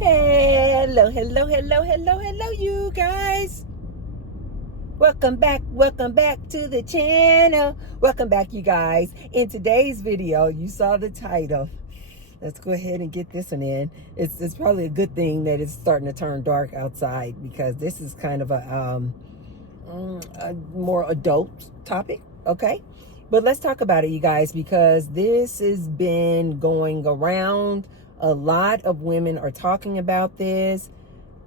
Hello, hello, hello, hello, hello, you guys. Welcome back to the channel. Welcome back, you guys. In today's video, you saw the title. Let's go ahead and get this one in. It's probably a good thing that it's starting to turn dark outside, because this is kind of a more adult topic, okay? But let's talk about it, you guys, because this has been going around. A lot of women are talking about this,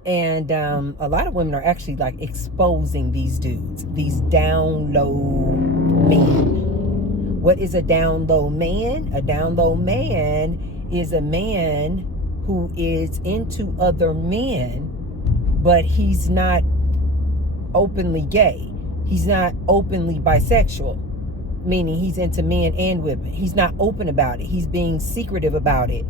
and a lot of women are actually like exposing these dudes, these down low men. What is a down low man? A down low man is a man who is into other men, but he's not openly gay. He's not openly bisexual, meaning he's into men and women. He's not open about it. He's being secretive about it.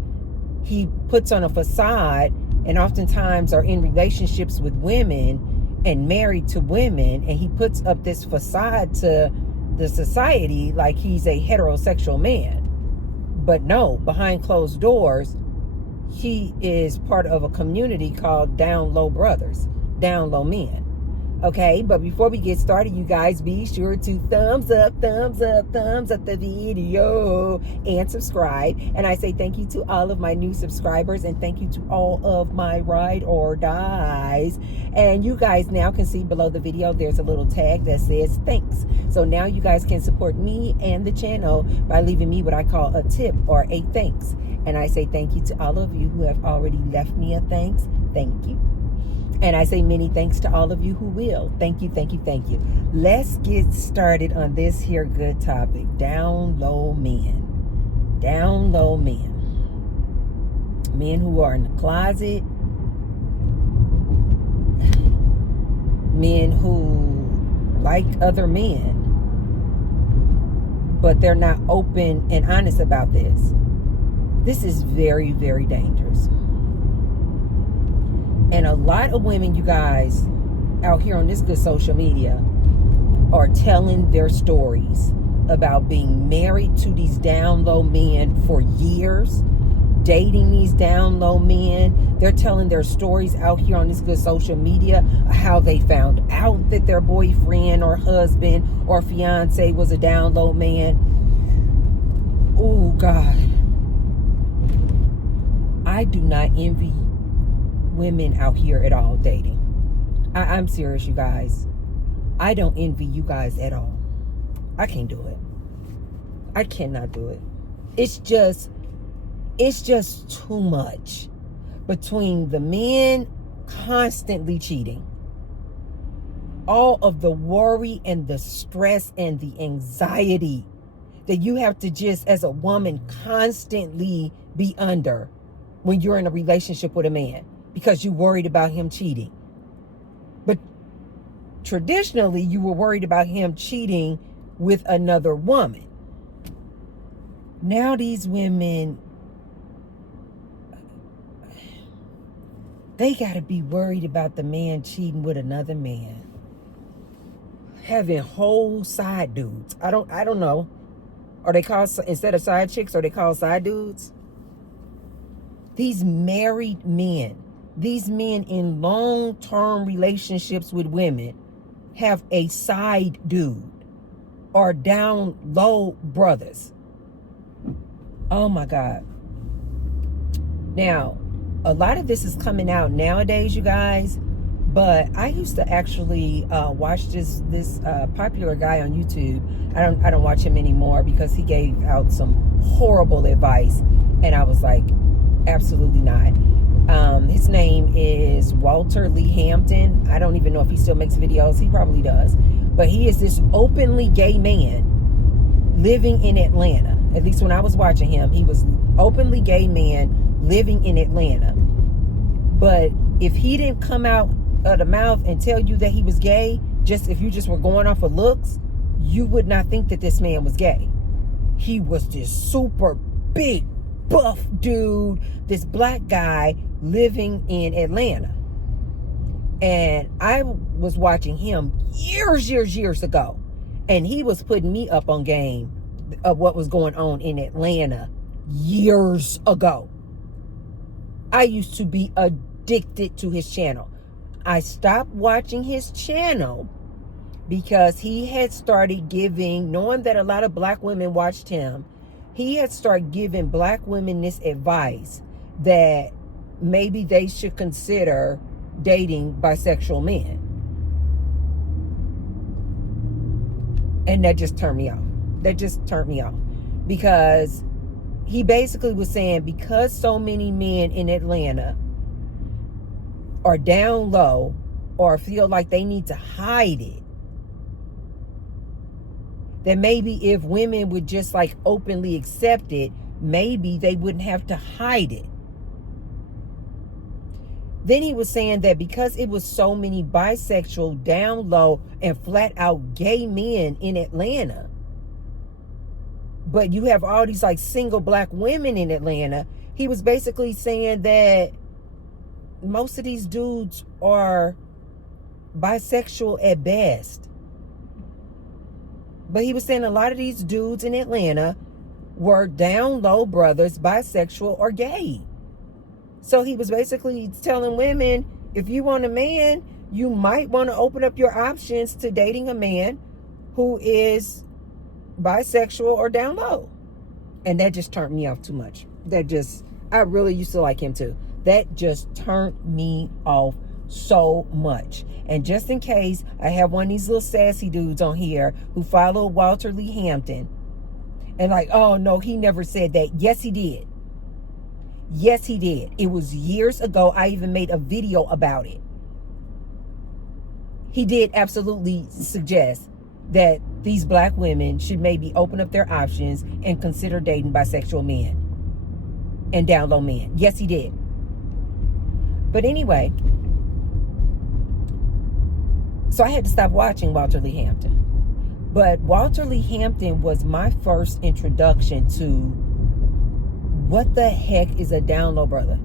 He puts on a facade, and oftentimes are in relationships with women and married to women, and he puts up this facade to the society like he's a heterosexual man. But no, behind closed doors, he is part of a community called Down Low Brothers, Down Low Men. Okay, but before we get started, you guys, be sure to thumbs up the video and subscribe. And I say thank you to all of my new subscribers, and thank you to all of my ride or dies. And you guys now can see below the video, there's a little tag that says thanks. So now you guys can support me and the channel by leaving me what I call a tip or a thanks. And I say thank you to all of you who have already left me a thanks. Thank you. And I say many thanks to all of you who will. Thank you, thank you, thank you. Let's get started on this here good topic. Down low men. Down low men. Men who are in the closet. Men who like other men, but they're not open and honest about this. This is very, very dangerous. And a lot of women, you guys, out here on this good social media are telling their stories about being married to these down low men for years, dating these down low men. They're telling their stories out here on this good social media, how they found out that their boyfriend or husband or fiance was a down low man. Oh, God. I do not envy women out here at all dating. I'm serious, you guys. I don't envy you guys at all. I can't do it. I cannot do it. It's just too much. Between the men constantly cheating, all of the worry and the stress and the anxiety that you have to just, as a woman, constantly be under when you're in a relationship with a man, because you're worried about him cheating. But traditionally, you were worried about him cheating with another woman. Now these women, they got to be worried about the man cheating with another man. Having whole side dudes. I don't know. Are they called, instead of side chicks, are they called side dudes? These married men, these men in long-term relationships with women, have a side dude or down low brothers. Oh my God. Now, a lot of this is coming out nowadays, you guys, but I used to actually watch this popular guy on YouTube. I don't watch him anymore because he gave out some horrible advice, and I was like, absolutely not. His name is Walter Lee Hampton. I don't even know if he still makes videos. He probably does. But he is this openly gay man living in Atlanta. At least when I was watching him, he was openly gay man living in Atlanta. But if he didn't come out of the mouth and tell you that he was gay, just if you just were going off of looks, you would not think that this man was gay. He was this super big, buff dude, this black guy living in Atlanta. And I was watching him years ago, and he was putting me up on game of what was going on in Atlanta years ago. I used to be addicted to his channel. I stopped watching his channel because he had started giving, knowing that a lot of black women watched him, he had started giving black women this advice that maybe they should consider dating bisexual men. And that just turned me off. That just turned me off. Because he basically was saying, because so many men in Atlanta are down low or feel like they need to hide it, that maybe if women would just like openly accept it, maybe they wouldn't have to hide it. Then he was saying that because it was so many bisexual, down low, and flat out gay men in Atlanta, but you have all these like single black women in Atlanta, he was basically saying that most of these dudes are bisexual at best. But he was saying a lot of these dudes in Atlanta were down low brothers, bisexual or gay. So he was basically telling women, if you want a man, you might want to open up your options to dating a man who is bisexual or down low. And that just turned me off too much. I really used to like him too. That just turned me off so much. And just in case I have one of these little sassy dudes on here who follow Walter Lee Hampton and like, oh no, he never said that. Yes, he did. Yes, he did. It was years ago. I even made a video about it. He did absolutely suggest that these black women should maybe open up their options and consider dating bisexual men and down low men. Yes, he did. But anyway, so I had to stop watching Walter Lee Hampton. But Walter Lee Hampton was my first introduction to what the heck is a down low brother?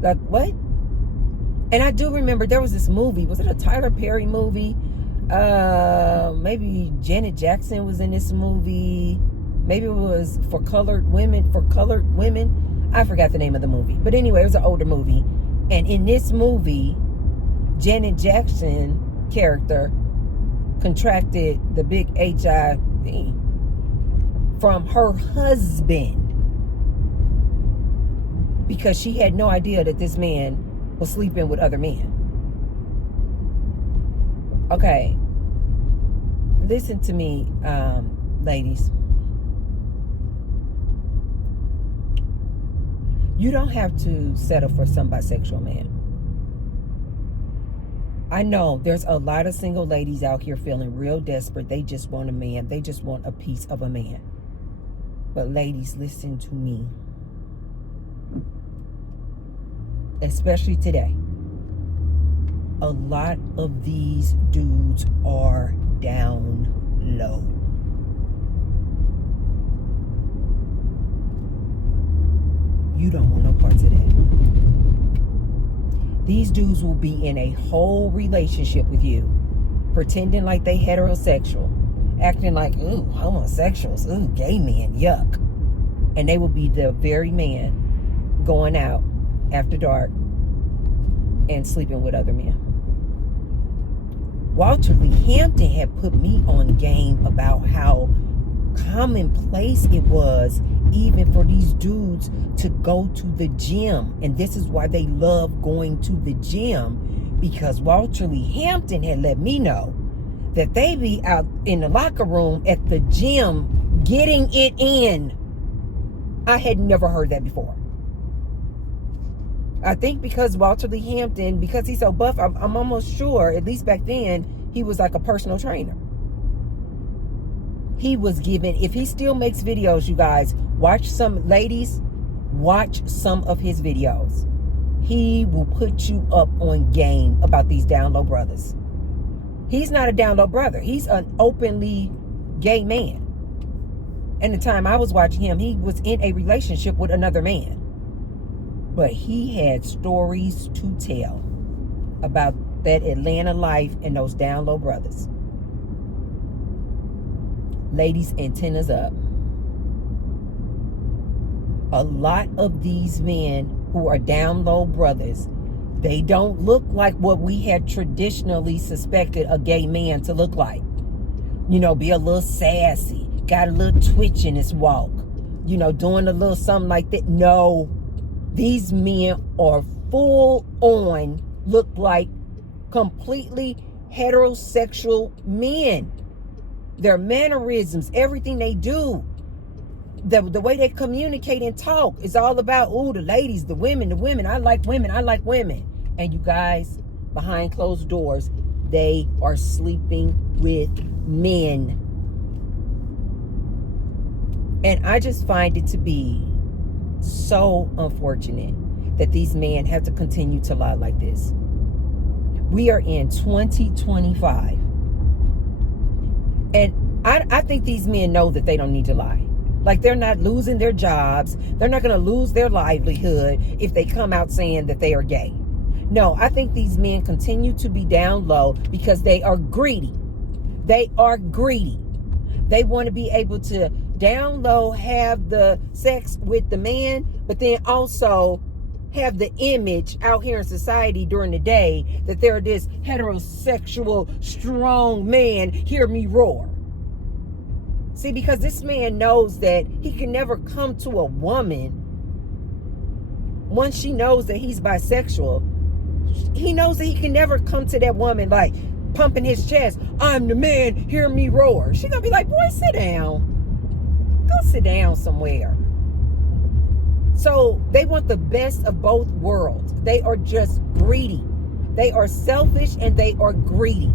Like, what? And I do remember there was this movie. Was it a Tyler Perry movie? Maybe Janet Jackson was in this movie. Maybe it was for colored women. I forgot the name of the movie. But anyway, it was an older movie. And in this movie, Janet Jackson character contracted the big HIV from her husband because she had no idea that this man was sleeping with other men. Okay, listen to me, ladies. You don't have to settle for some bisexual man. I know there's a lot of single ladies out here feeling real desperate. They just want a man. They just want a piece of a man. But ladies, listen to me. Especially today. A lot of these dudes are down low. You don't want no parts of that. These dudes will be in a whole relationship with you, pretending like they heterosexual, acting like, ooh, homosexuals, ooh, gay men, yuck. And they will be the very man going out after dark and sleeping with other men. Walter Lee Hampton had put me on game about how commonplace it was even for these dudes to go to the gym. And this is why they love going to the gym, because Walter Lee Hampton had let me know that they be out in the locker room at the gym getting it in. I had never heard that before. I think because Walter Lee Hampton, because he's so buff, I'm almost sure, at least back then, he was like a personal trainer. He was given, if he still makes videos, you guys, watch some, ladies, watch some of his videos. He will put you up on game about these down low brothers. He's not a down low brother. He's an openly gay man. And the time I was watching him, he was in a relationship with another man. But he had stories to tell about that Atlanta life and those down low brothers. Ladies, antennas up. a lot of these men who are down low brothers, they don't look like what we had traditionally suspected a gay man to look like. You know, be a little sassy, got a little twitch in his walk, you know, doing a little something like that. No, these men are full on, look like completely heterosexual men. Their mannerisms, everything they do, the way they communicate and talk is all about, oh, the ladies, the women, I like women, I like women. And you guys, behind closed doors, they are sleeping with men. And I just find it to be so unfortunate that these men have to continue to lie like this. We are in 2025. And I think these men know that they don't need to lie. Like, they're not losing their jobs. They're not going to lose their livelihood if they come out saying that they are gay. No, I think these men continue to be down low because they are greedy. They are greedy. They want to be able to down low have the sex with the man, but then also have the image out here in society during the day that they're this heterosexual, strong man, hear me roar. See, because this man knows that he can never come to a woman once she knows that he's bisexual. He knows that he can never come to that woman like pumping his chest, I'm the man, hear me roar. She's gonna be like, boy, sit down. Go sit down somewhere. So they want the best of both worlds. They are just greedy. They are selfish and they are greedy.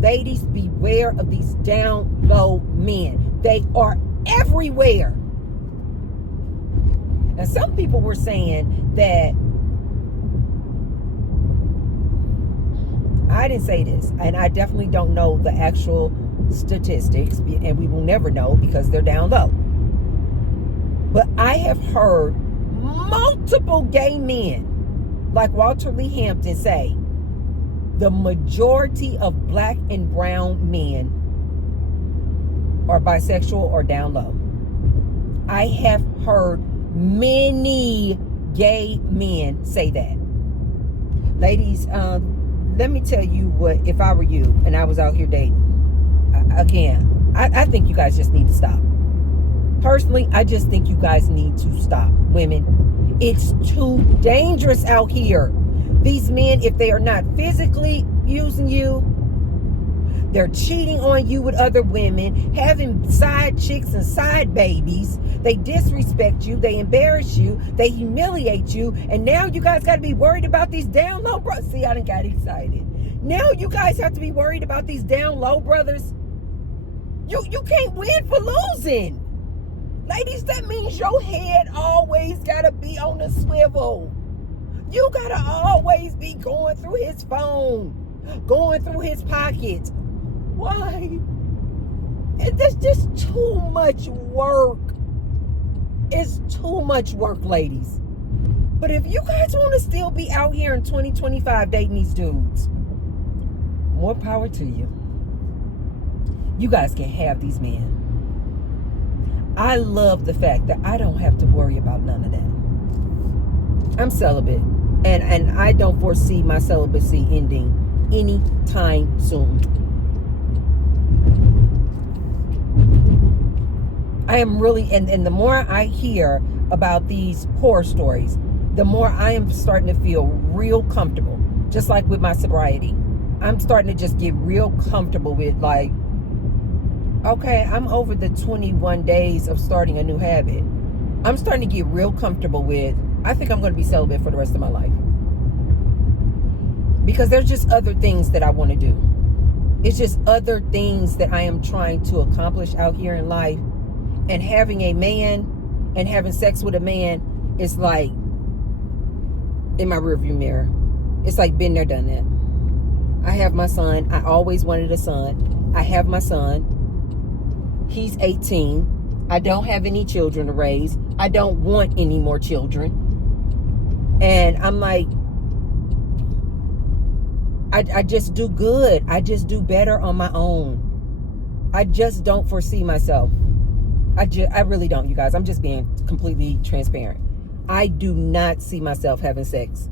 Ladies, beware of these down low men. They are everywhere. And some people were saying that, I didn't say this, and I definitely don't know the actual statistics, and we will never know because they're down low. But I have heard multiple gay men, like Walter Lee Hampton, say the majority of black and brown men are bisexual or down low. I have heard many gay men say that. Ladies, let me tell you what, if I were you and I was out here dating, again, I think you guys just need to stop. Personally, I just think you guys need to stop. Women, it's too dangerous out here. These men, if they are not physically using you, they're cheating on you with other women, having side chicks and side babies. They disrespect you. They embarrass you. They humiliate you. And now you guys got to be worried about these down low brothers. See, I done got excited. Now you guys have to be worried about these down low brothers. You can't win for losing. Ladies, that means your head always got to be on the swivel. You got to always be going through his phone, going through his pockets. Why? It's just too much work. It's too much work, ladies. But if you guys want to still be out here in 2025 dating these dudes, more power to you. You guys can have these men. I love the fact that I don't have to worry about none of that. I'm celibate, and I don't foresee my celibacy ending anytime soon. I am really, and the more I hear about these horror stories, the more I am starting to feel real comfortable. Just like with my sobriety, I'm starting to just get real comfortable with, like, okay, I'm over the 21 days of starting a new habit. I'm starting to get real comfortable with, I think I'm going to be celibate for the rest of my life. Because there's just other things that I want to do. It's just other things that I am trying to accomplish out here in life. And having a man and having sex with a man is like in my rearview mirror. It's like been there, done that. I have my son. I always wanted a son. I have my son. He's 18. I don't have any children to raise. I don't want any more children. And I'm like, I just do good. I just do better on my own. I just don't foresee myself I really don't, you guys. I'm just being completely transparent. I do not see myself having sex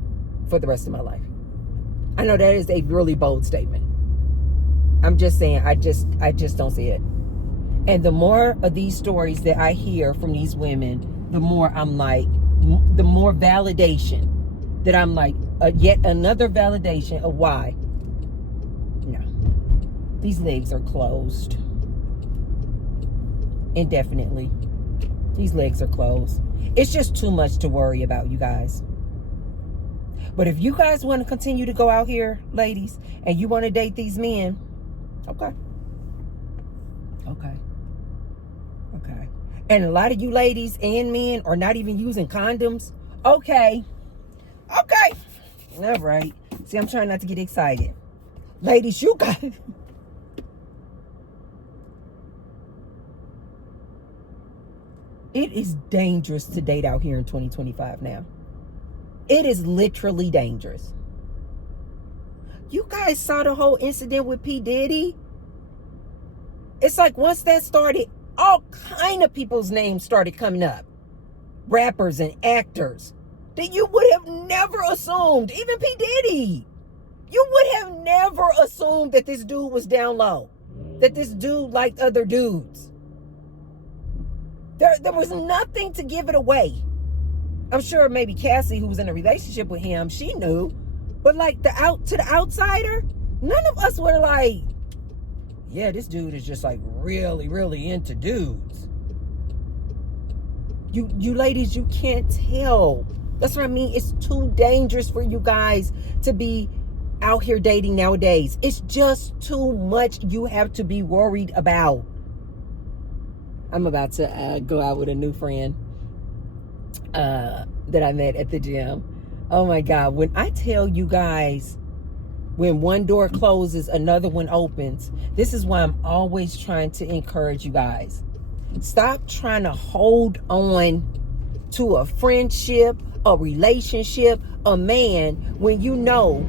for the rest of my life. I know that is a really bold statement. I'm just saying, I just don't see it. And the more of these stories that I hear from these women, the more I'm like, the more validation that I'm like, yet another validation of why. No, these legs are closed indefinitely. These legs are closed. It's just too much to worry about, you guys. But if you guys want to continue to go out here, ladies, and you want to date these men, okay. And a lot of you ladies and men are not even using condoms. Okay. All right. See, I'm trying not to get excited. Ladies, you guys. It is dangerous to date out here in 2025 now. It is literally dangerous. You guys saw the whole incident with P. Diddy? It's like once that started, all kind of people's names started coming up. Rappers and actors that you would have never assumed. Even P. Diddy. You would have never assumed that this dude was down low. That this dude liked other dudes. There was nothing to give it away. I'm sure maybe Cassie, who was in a relationship with him, she knew. But like to the outsider, none of us were like, yeah, this dude is just like really, really into dudes. You ladies, you can't tell. That's what I mean. It's too dangerous for you guys to be out here dating nowadays. It's just too much you have to be worried about. I'm about to go out with a new friend that I met at the gym. Oh my God. When I tell you guys, when one door closes, another one opens. This is why I'm always trying to encourage you guys. Stop trying to hold on to a friendship, a relationship, a man, when you know.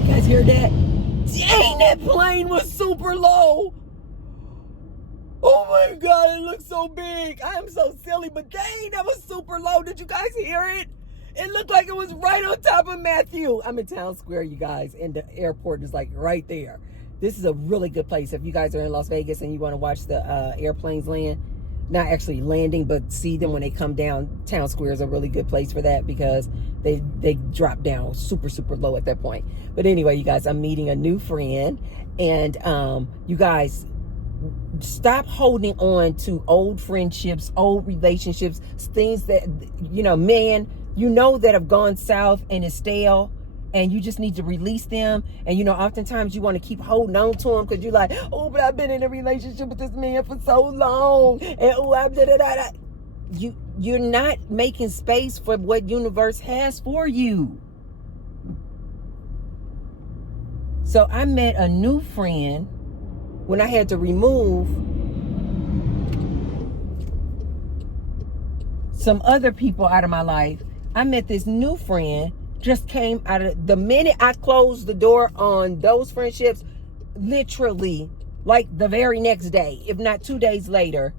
You guys hear that? Dang, that plane was super low. Oh my God, it looks so big. I am so silly, but dang, that was super low. Did you guys hear it? It looked like it was right on top of Matthew. I'm in Town Square, you guys, and the airport is like right there. This is a really good place. If you guys are in Las Vegas and you want to watch the airplanes land, not actually landing, but see them when they come down, Town Square is a really good place for that because they drop down super, super low at that point. But anyway, you guys, I'm meeting a new friend, and you guys, stop holding on to old friendships, old relationships, things that, men, that have gone south and is stale, and you just need to release them. And oftentimes you want to keep holding on to them because you're like, oh, but I've been in a relationship with this man for so long, and you're not making space for what universe has for you. So I met a new friend when I had to remove some other people out of my life. I met this new friend, just came out of, the minute I closed the door on those friendships, literally like the very next day, if not 2 days later,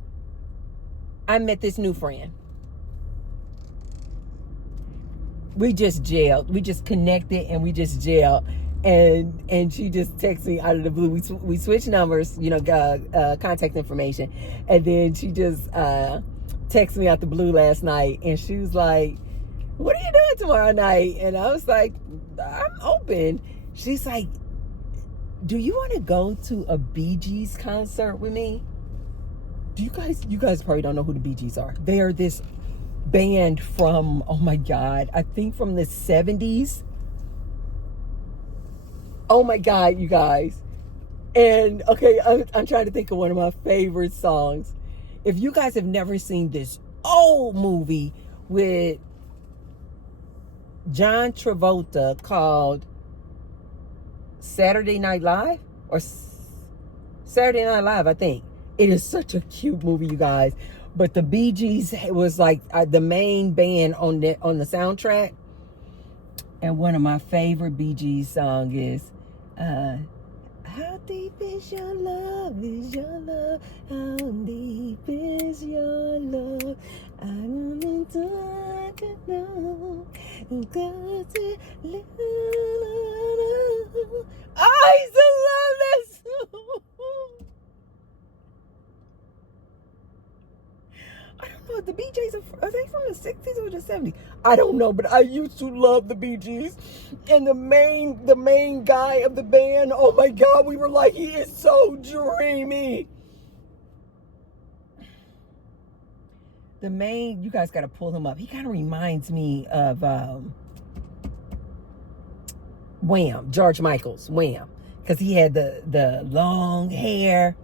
I met this new friend. We just gelled. We just connected and we just gelled. And she just texted me out of the blue. We switched numbers, contact information. And then she just texted me out the blue last night. And she was like, what are you doing tomorrow night? And I was like, I'm open. She's like, do you want to go to a Bee Gees concert with me? You guys probably don't know who the Bee Gees are. They are this band from, oh my God, I think from the 70s. Oh my God, you guys. And okay, I'm trying to think of one of my favorite songs. If you guys have never seen this old movie with John Travolta called Saturday Night Live, or Saturday Night Live, I think. It is such a cute movie, you guys. But the Bee Gees was like the main band on the soundtrack. And one of my favorite Bee Gees songs is How deep is your love? Is your love? How deep is your love? I want to know. I used to love this song. I don't know. The Bee Gees are they from the 60s or the 70s? I don't know, but I used to love the Bee Gees. And the main guy of the band, oh my God, we were like, he is so dreamy. You guys got to pull him up. He kind of reminds me of Wham, George Michael's Wham, because he had the long hair.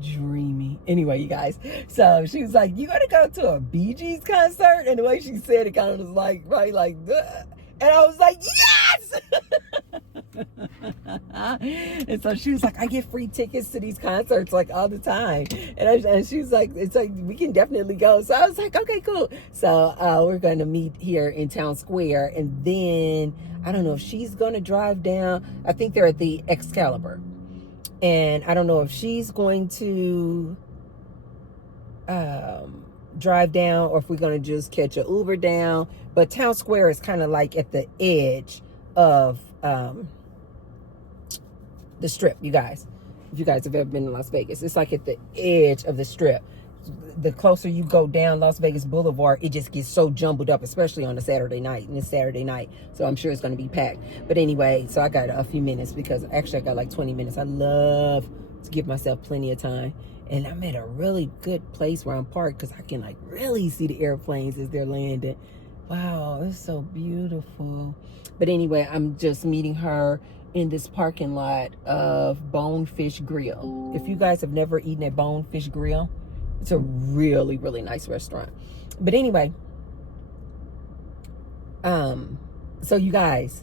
Dreamy. Anyway, you guys, so she was like, you gotta go to a Bee Gees concert? And the way she said it kind of was like, right, like, duh. And I was like, yes. And so she was like, I get free tickets to these concerts like all the time. And she was like, it's like, we can definitely go. So I was like, okay, cool. So we're going to meet here in Town Square. And then I don't know if she's going to drive down. I think they're at the Excalibur. And I don't know if she's going to drive down or if we're going to just catch an Uber down. But Town Square is kind of like at the edge of the Strip, you guys. If you guys have ever been to Las Vegas, it's like at the edge of the Strip. The closer you go down Las Vegas Boulevard, it just gets so jumbled up, especially on a Saturday night. And it's Saturday night, so I'm sure it's going to be packed. But anyway, so I got a few minutes because actually I got like 20 minutes. I love to give myself plenty of time. And I'm at a really good place where I'm parked because I can like really see the airplanes as they're landing. Wow, it's so beautiful. But anyway, I'm just meeting her in this parking lot of Bonefish Grill. If you guys have never eaten at Bonefish Grill, it's a really, really nice restaurant. But anyway, so you guys,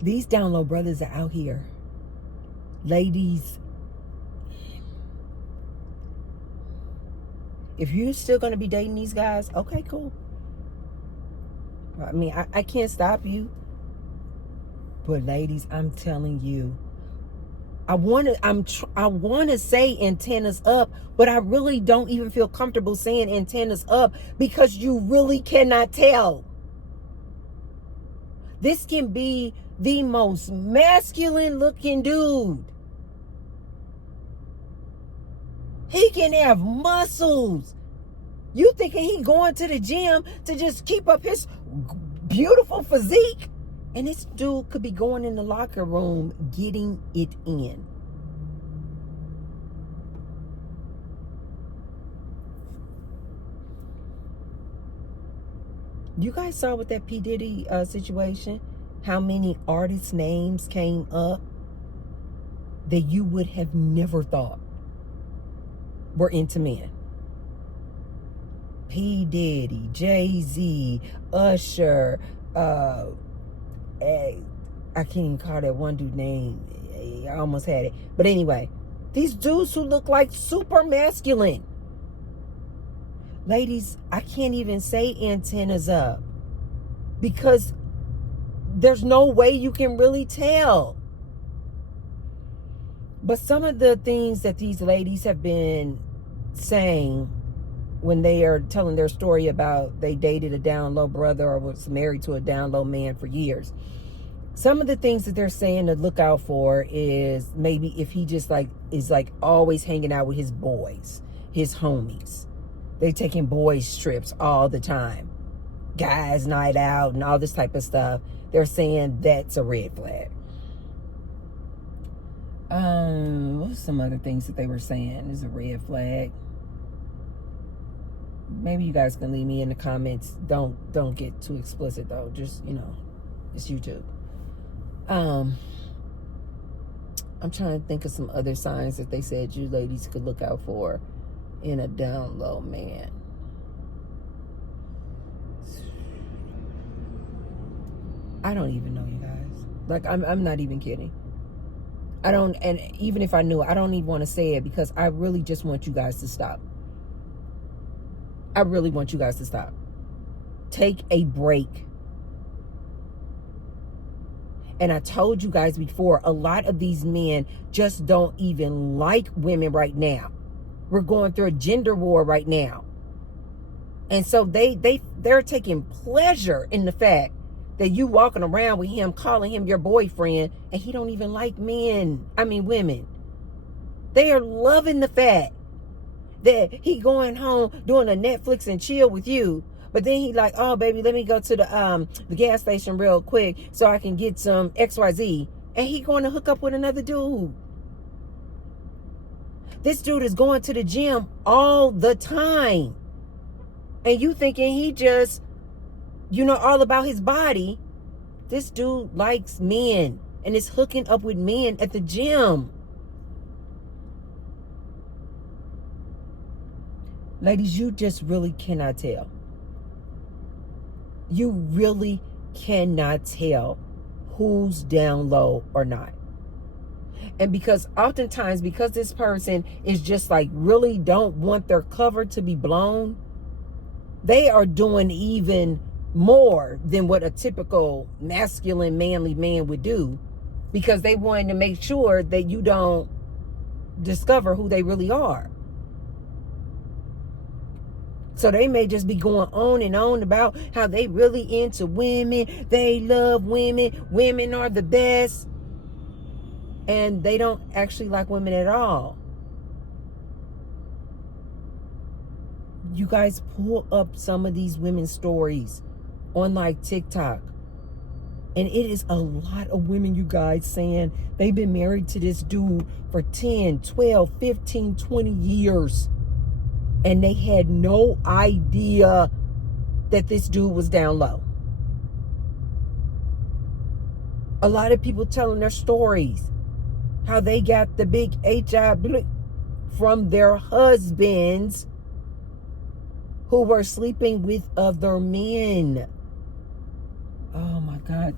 these down low brothers are out here. Ladies, if you're still going to be dating these guys, okay, cool. I mean, I can't stop you. But ladies, I'm telling you, I want to say antennas up, but I really don't even feel comfortable saying antennas up because you really cannot tell. This can be the most masculine looking dude. He can have muscles. You thinking he going to the gym to just keep up his beautiful physique? And this dude could be going in the locker room getting it in. You guys saw with that P. Diddy situation, how many artists' names came up that you would have never thought were into men. P. Diddy, Jay-Z, Usher, I can't even call that one dude name. I almost had it. But anyway, these dudes who look like super masculine. Ladies, I can't even say antennas up because there's no way you can really tell. But some of the things that these ladies have been saying when they are telling their story about they dated a down low brother or was married to a down low man for years. Some of the things that they're saying to look out for is maybe if he just is always hanging out with his boys, his homies. They taking boys trips all the time. Guys night out and all this type of stuff. They're saying that's a red flag. What's some other things that they were saying is a red flag? Maybe you guys can leave me in the comments. Don't get too explicit though. Just, it's YouTube. I'm trying to think of some other signs that they said you ladies could look out for in a down low man. I don't even know, you guys. Like, I'm not even kidding. And even if I knew, I don't even want to say it because I really just want you guys to stop. I really want you guys to stop. Take a break. And I told you guys before, a lot of these men just don't even like women right now. We're going through a gender war right now. And so they're taking pleasure in the fact that you walking around with him, calling him your boyfriend, and he don't even like women. They are loving the fact that he going home doing a Netflix and chill with you. But then he like, oh baby, let me go to the gas station real quick so I can get some XYZ. And he going to hook up with another dude. This dude is going to the gym all the time. And you thinking he just, all about his body. This dude likes men and is hooking up with men at the gym. Ladies, you just really cannot tell. You really cannot tell who's down low or not. And because this person is just like really don't want their cover to be blown, they are doing even more than what a typical masculine, manly man would do, because they wanted to make sure that you don't discover who they really are. So they may just be going on and on about how they really into women. They love women. Women are the best. And they don't actually like women at all. You guys pull up some of these women's stories on like TikTok. And it is a lot of women, you guys, saying they've been married to this dude for 10, 12, 15, 20 years. And they had no idea that this dude was down low. A lot of people telling their stories, how they got the big HIV from their husbands who were sleeping with other men. Oh my God.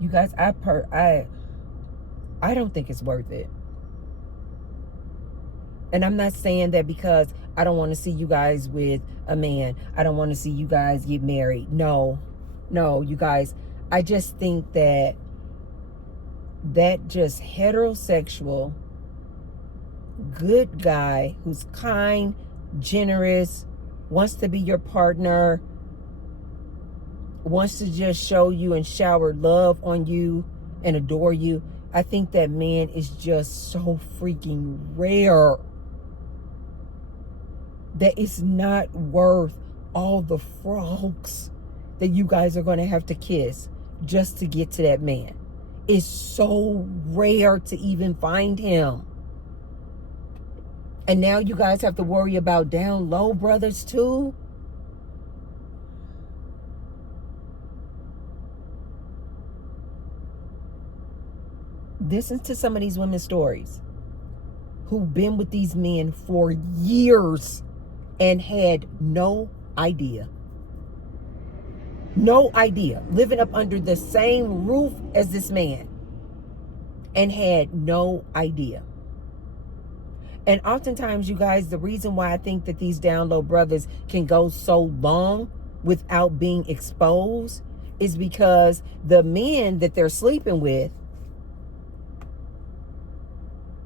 You guys, I don't think it's worth it. And I'm not saying that because I don't want to see you guys with a man. I don't want to see you guys get married. No, you guys. I just think that just heterosexual, good guy who's kind, generous, wants to be your partner, wants to just show you and shower love on you and adore you. I think that man is just so freaking rare that it's not worth all the frogs that you guys are going to have to kiss just to get to that man. It's so rare to even find him. And now you guys have to worry about down low brothers too. Listen to some of these women's stories who've been with these men for years and had no idea. No idea. Living up under the same roof as this man and had no idea. And oftentimes, you guys, the reason why I think that these down low brothers can go so long without being exposed is because the men that they're sleeping with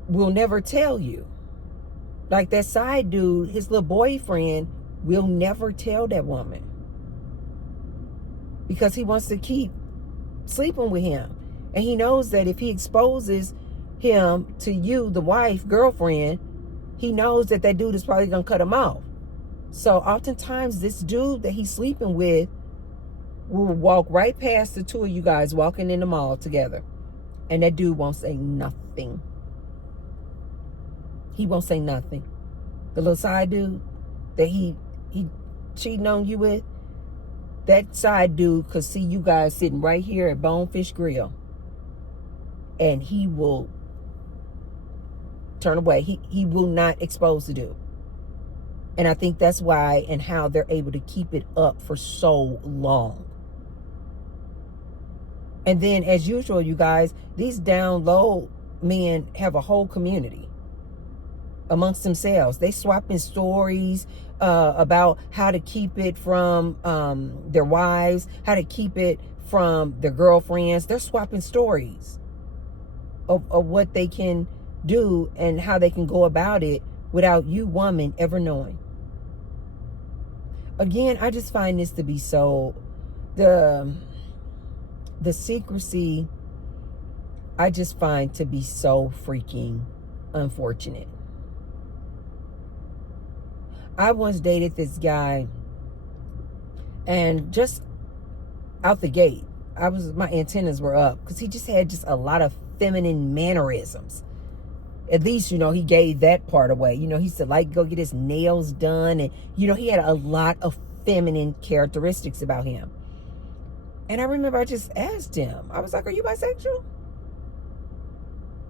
will never tell you. Like that side dude, his little boyfriend, will never tell that woman because he wants to keep sleeping with him. And he knows that if he exposes him to you, the wife, girlfriend, he knows that dude is probably going to cut him off. So oftentimes this dude that he's sleeping with will walk right past the two of you guys walking in the mall together. And that dude won't say nothing. He won't say nothing. The little side dude that he cheating on you with, that side dude could see you guys sitting right here at Bonefish Grill. And he will turn away. He will not expose the dude. And I think that's why and how they're able to keep it up for so long. And then, as usual, you guys, these down low men have a whole community. amongst themselves. They swapping stories about how to keep it from their wives, how to keep it from their girlfriends. They're swapping stories of what they can do and how they can go about it without you, woman, ever knowing. Again, I just find this to be so, the secrecy, I just find to be so freaking unfortunate. I once dated this guy, and just out the gate, my antennas were up because he just had just a lot of feminine mannerisms. At least, he gave that part away. He used to like go get his nails done, and he had a lot of feminine characteristics about him. And I remember I just asked him, I was like, "Are you bisexual?"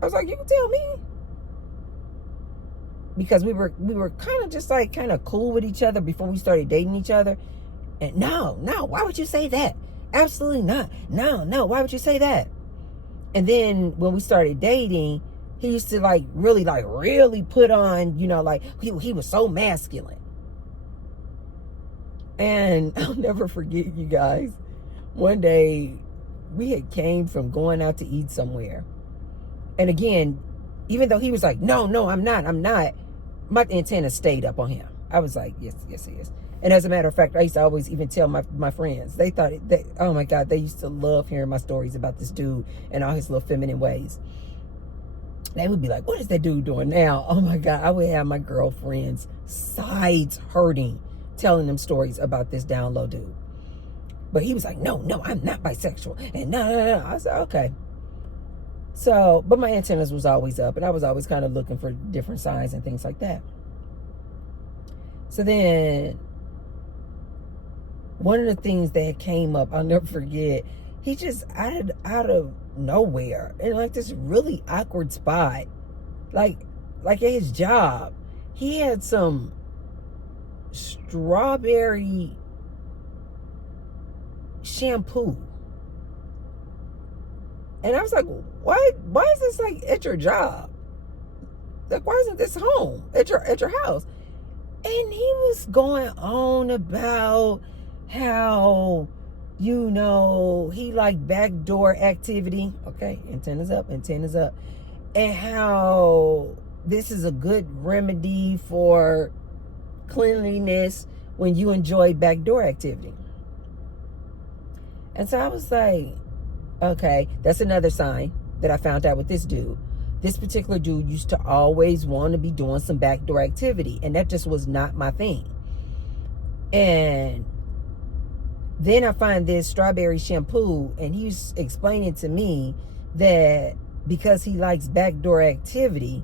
I was like, "You can tell me." Because we were kind of just like kind of cool with each other before we started dating each other. And no, why would you say that? Absolutely not. No, why would you say that? And then when we started dating, he used to really put on, like he was so masculine. And I'll never forget, you guys, one day we had came from going out to eat somewhere. And again, even though he was like, no, I'm not, my antenna stayed up on him. I was like, yes, he is. And as a matter of fact, I used to always even tell my friends. They thought, oh my God, they used to love hearing my stories about this dude and all his little feminine ways. They would be like, what is that dude doing now? Oh my God, I would have my girlfriends' sides hurting telling them stories about this down low dude. But he was like, no, I'm not bisexual. And no. I said, okay. So, but my antennas was always up, and I was always kind of looking for different signs and things like that. So then, one of the things that came up, I'll never forget, he just out of nowhere, in like this really awkward spot, like at his job, he had some strawberry shampoo. And I was like, why is this like at your job? Like, why isn't this home at your house? And he was going on about how, he liked backdoor activity. Okay, antennas up. And how this is a good remedy for cleanliness when you enjoy backdoor activity. And so I was like, okay, that's another sign that I found out with this dude. This particular dude used to always want to be doing some backdoor activity, and that just was not my thing. And then I find this strawberry shampoo, and he's explaining to me that because he likes backdoor activity,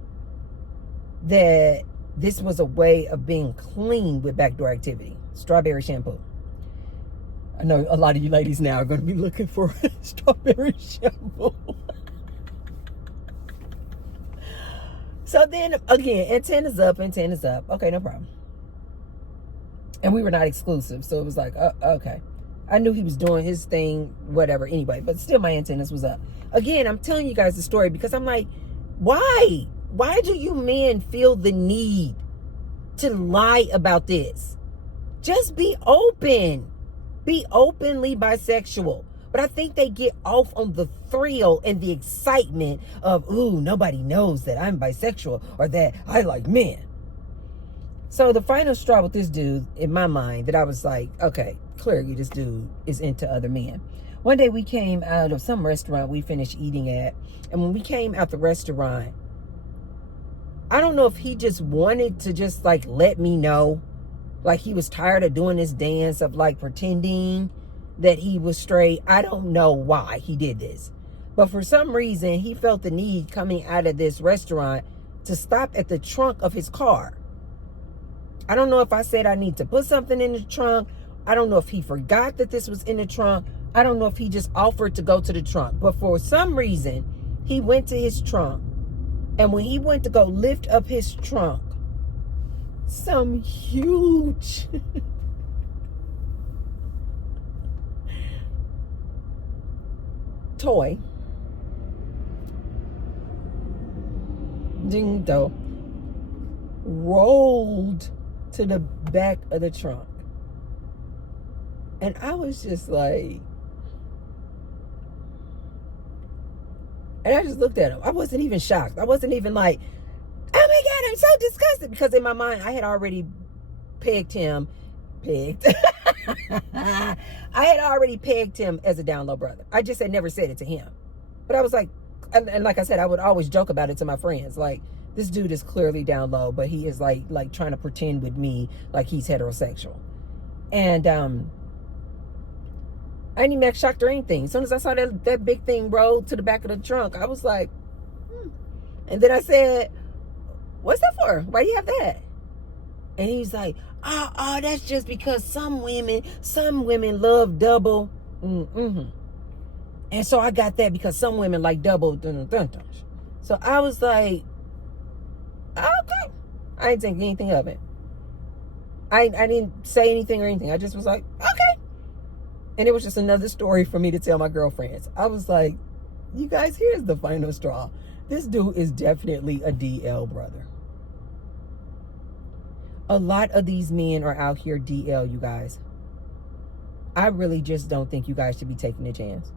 that this was a way of being clean with backdoor activity. Strawberry shampoo. I know a lot of you ladies now are going to be looking for strawberry shampoo. So then, again, antennas up. Okay, no problem. And we were not exclusive, so it was like, okay. I knew he was doing his thing, whatever, anyway. But still, my antennas was up. Again, I'm telling you guys the story because I'm like, why? Why do you men feel the need to lie about this? Just be open. Be openly bisexual. But I think they get off on the thrill and the excitement of, ooh, nobody knows that I'm bisexual or that I like men. So the final straw with this dude, in my mind, that I was like, okay, clearly this dude is into other men. One day we came out of some restaurant we finished eating at. And when we came out the restaurant, I don't know if he just wanted to just like let me know. Like he was tired of doing this dance of like pretending that he was straight. I don't know why he did this. But for some reason, he felt the need coming out of this restaurant to stop at the trunk of his car. I don't know if I said I need to put something in the trunk. I don't know if he forgot that this was in the trunk. I don't know if he just offered to go to the trunk. But for some reason, he went to his trunk. And when he went to go lift up his trunk, some huge toy, rolled to the back of the trunk. And I was just like, and I just looked at him. I wasn't even shocked. I wasn't even like, oh my God, I'm so disgusted. Because in my mind, I had already pegged him. I had already pegged him as a down low brother. I just had never said it to him. But I was like, and like I said, I would always joke about it to my friends. Like, this dude is clearly down low, but he is like trying to pretend with me like he's heterosexual. And I didn't even act shocked or anything. As soon as I saw that big thing roll to the back of the trunk, I was like, And then I said, what's that for? Why do you have that? And he's like, oh, that's just because some women love double. Mm-hmm. And so I got that because some women like double. So I was like, okay. I didn't think anything of it. I didn't say anything or anything. I just was like, okay. And it was just another story for me to tell my girlfriends. I was like, you guys, here's the final straw. This dude is definitely a DL brother. A lot of these men are out here DL, you guys. I really just don't think you guys should be taking a chance.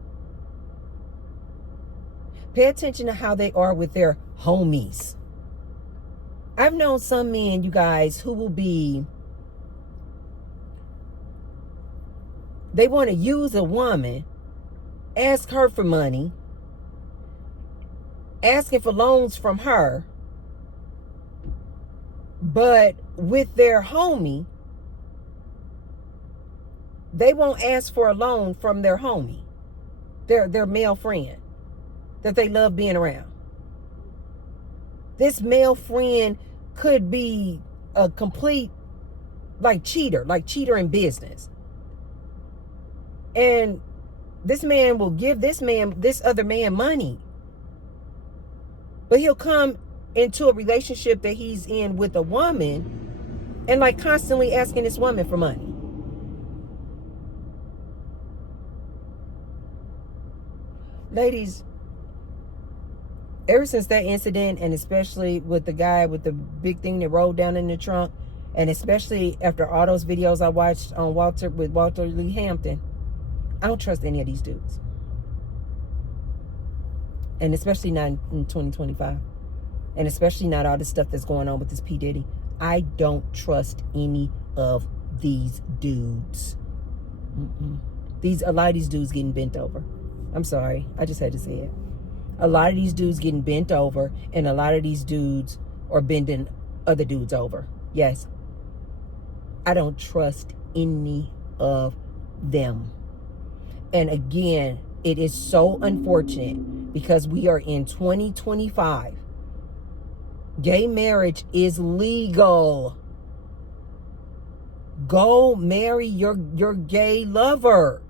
Pay attention to how they are with their homies. I've known some men, you guys, who will be, they want to use a woman, ask her for money, asking for loans from her, but with their homie, they won't ask for a loan from their homie, their male friend that they love being around. This male friend could be a complete cheater in business. And this man will give this other man money. But he'll come into a relationship that he's in with a woman and constantly asking this woman for money. Ladies, ever since that incident, and especially with the guy with the big thing that rolled down in the trunk, and especially after all those videos I watched on Walter Lee Hampton, I don't trust any of these dudes. And especially not in 2025. And especially not all the stuff that's going on with this P. Diddy. I don't trust any of these dudes. A lot of these dudes getting bent over. I'm sorry. I just had to say it. A lot of these dudes getting bent over, and a lot of these dudes are bending other dudes over. Yes. I don't trust any of them. And again, it is so unfortunate because we are in 2025. Gay marriage is legal. Go marry your gay lover.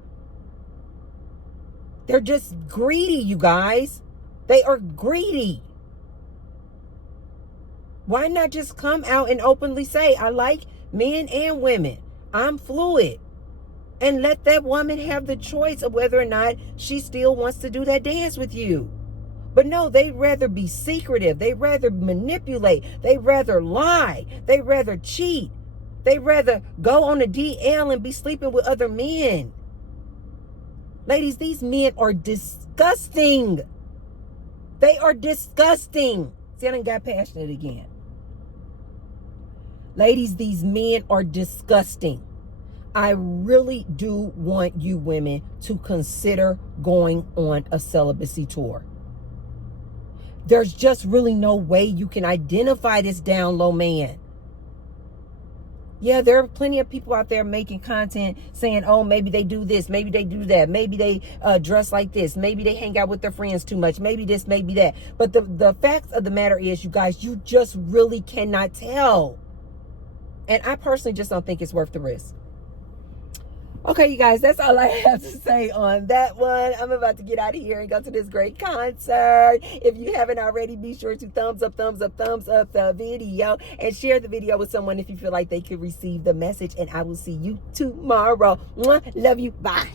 They're just greedy, you guys. They are greedy. Why not just come out and openly say, I like men and women. I'm fluid. And let that woman have the choice of whether or not she still wants to do that dance with you. But no, they'd rather be secretive. They'd rather manipulate. They'd rather lie. They'd rather cheat. They'd rather go on a DL and be sleeping with other men. Ladies, these men are disgusting. They are disgusting. See, I done got passionate again. Ladies, these men are disgusting. I really do want you women to consider going on a celibacy tour. There's just really no way you can identify this down low man. Yeah, there are plenty of people out there making content saying, oh, maybe they do this, maybe they do that, maybe they dress like this, maybe they hang out with their friends too much, maybe this, maybe that. But the fact of the matter is, you guys, you just really cannot tell. And I personally just don't think it's worth the risk. Okay, you guys, that's all I have to say on that one. I'm about to get out of here and go to this great concert. If you haven't already, be sure to thumbs up the video and share the video with someone if you feel like they could receive the message. And I will see you tomorrow. Mwah. Love you. Bye.